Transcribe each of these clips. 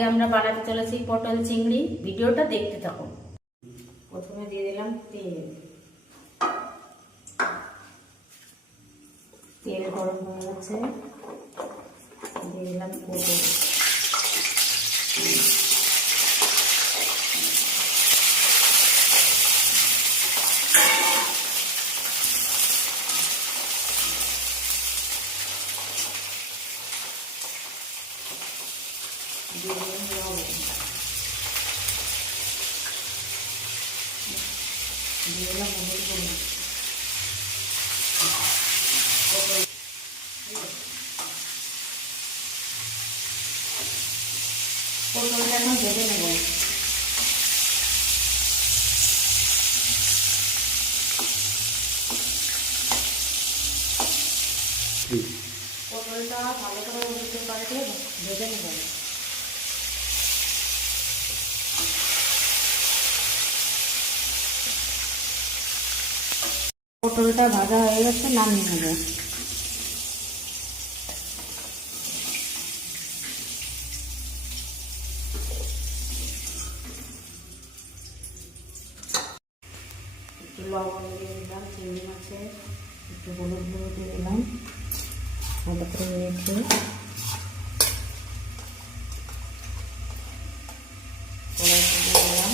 আজকে আমরা বানাতে চলেছি পটল চিংড়ি। ভিডিওটা দেখতে থাকুন। প্রথমে দিয়ে দিলাম তেল গরম হয়ে গেছে, দিয়ে দিলাম পটল, দিয়ে দিলাম লবণ, দিয়ে দিলাম হলুদ গুঁড়ো। পটলটা এখন ভেজে নেব। পটলটা ভালো করে উল্টে পাল্টে ভেজে নেব। পটলটা ভাজা হয়ে গেছে, নামিয়ে নেব। একটু লবণ দিয়ে দিলাম চিংড়ি মাছে, একটু হলুদ গুঁড়ো দিয়ে দিলাম, ভালো করে মেখে কড়াইতে দিয়ে দিলাম।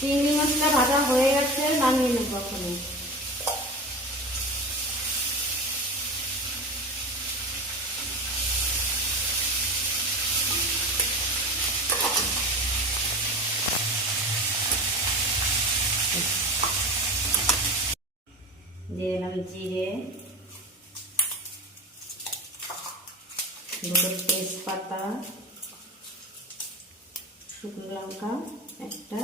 চিংড়ি মাছটা ভাজা হয়ে গেছে, নামিয়ে নেব এখন। দিয়ে দিলাম জিরে, দুটো তেজপাতা, শুকনো লঙ্কা একটা,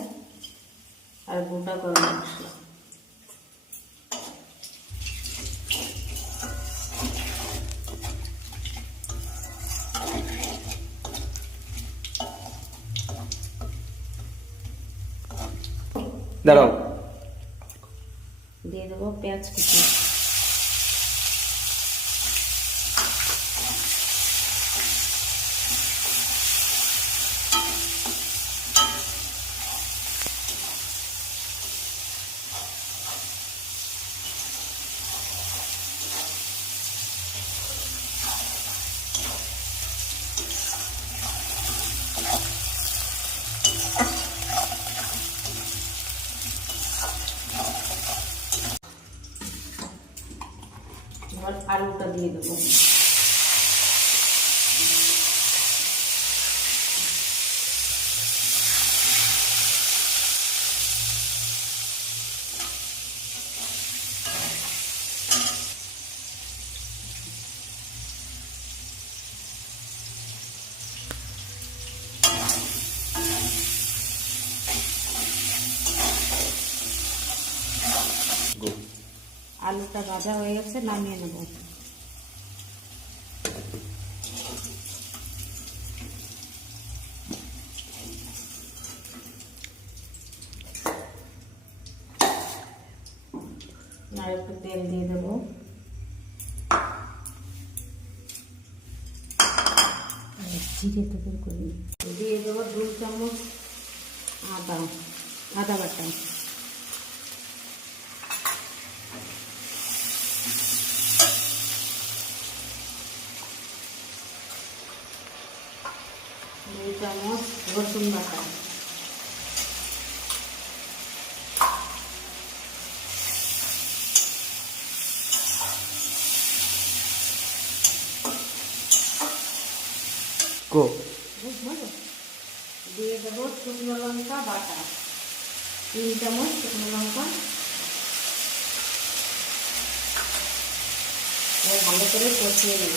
আর গোটা গরম মশলা। দাঁড়াও, দিয়ে দেবো পেঁয়াজ কুচি, এবার আলুটা দিয়ে দেবো। আলুটা ভাজা হয়ে গেছে, নামিয়ে নেব। আর একটু তেল দিয়ে দেবো, জিরে তো বের করি, দিয়ে দেবো 2 চামচ আদা বাটা, দুই চামচ রসুন বাটা, দিয়ে দেবো শুকনো লঙ্কা বাটা, 3 চামচ শুকনো লঙ্কা। ভালো করে কষিয়ে নেব।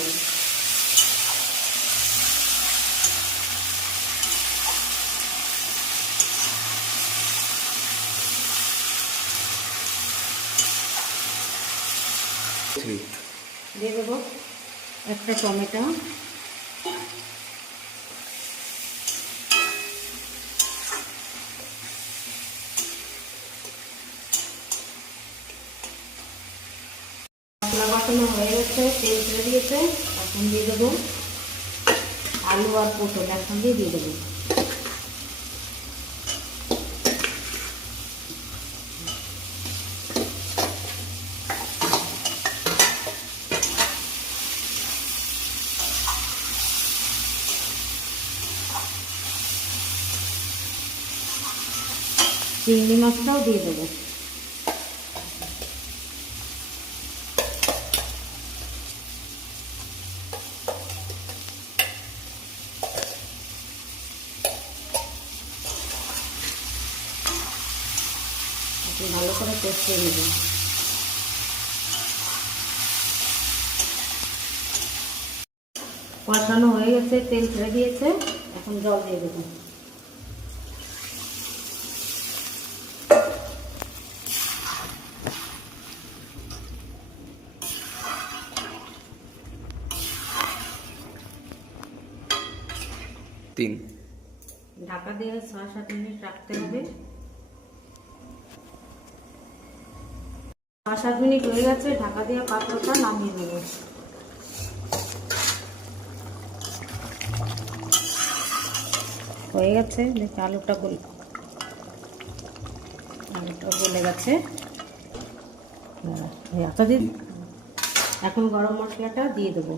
দিয়ে দেবো একটা টমেটো, মশলা বাটানো হয়ে গেছে, তেল ছেড়ে দিয়েছে। এখন দিয়ে দেবো আলু আর পটল একসঙ্গে দিয়ে দেবো। চিংড়ি মাছটাও দিয়ে দেবো। ভালো করে কষিয়ে নেব। কষানো হয়ে গেছে, তেল ছেড়ে দিয়েছে। এখন জল দিয়ে দেবো। ঢাকা দিয়ে 6-7 মিনিট রাখতে হবে। 6-7 মিনিট হয়ে গেছে, ঢাকা দিয়ে পাত্রটা নামিয়ে নেব। হয়ে গেছে, দেখি আলুটা গলে গেছে। এতদিন এখন গরম মশলাটা দিয়ে দেবো।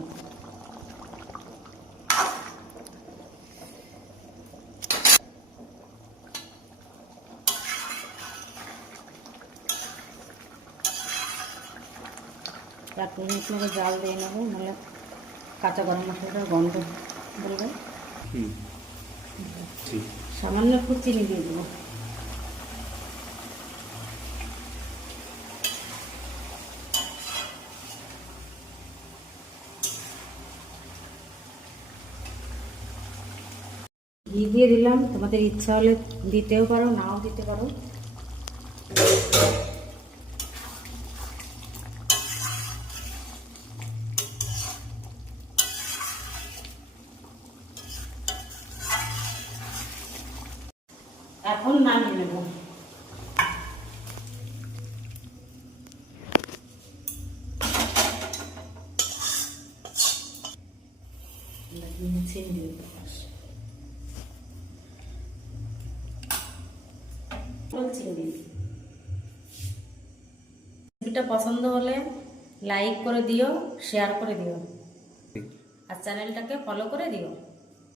তারপর আপনাকে জাল দিয়ে নেবো, নাহলে কাঁচা গরম মশলাটার গন্ধ বলবে। সামান্য একটু চিনি দিয়ে দেবো। ঘি দিয়ে দিলাম, তোমাদের ইচ্ছা হলে দিতেও পারো, নাও দিতে পারো। এখন নামিয়ে নেব। রেসিপিটা পছন্দ হলে লাইক করে দিও, শেয়ার করে দিও, আর চ্যানেলটাকে ফলো করে দিও।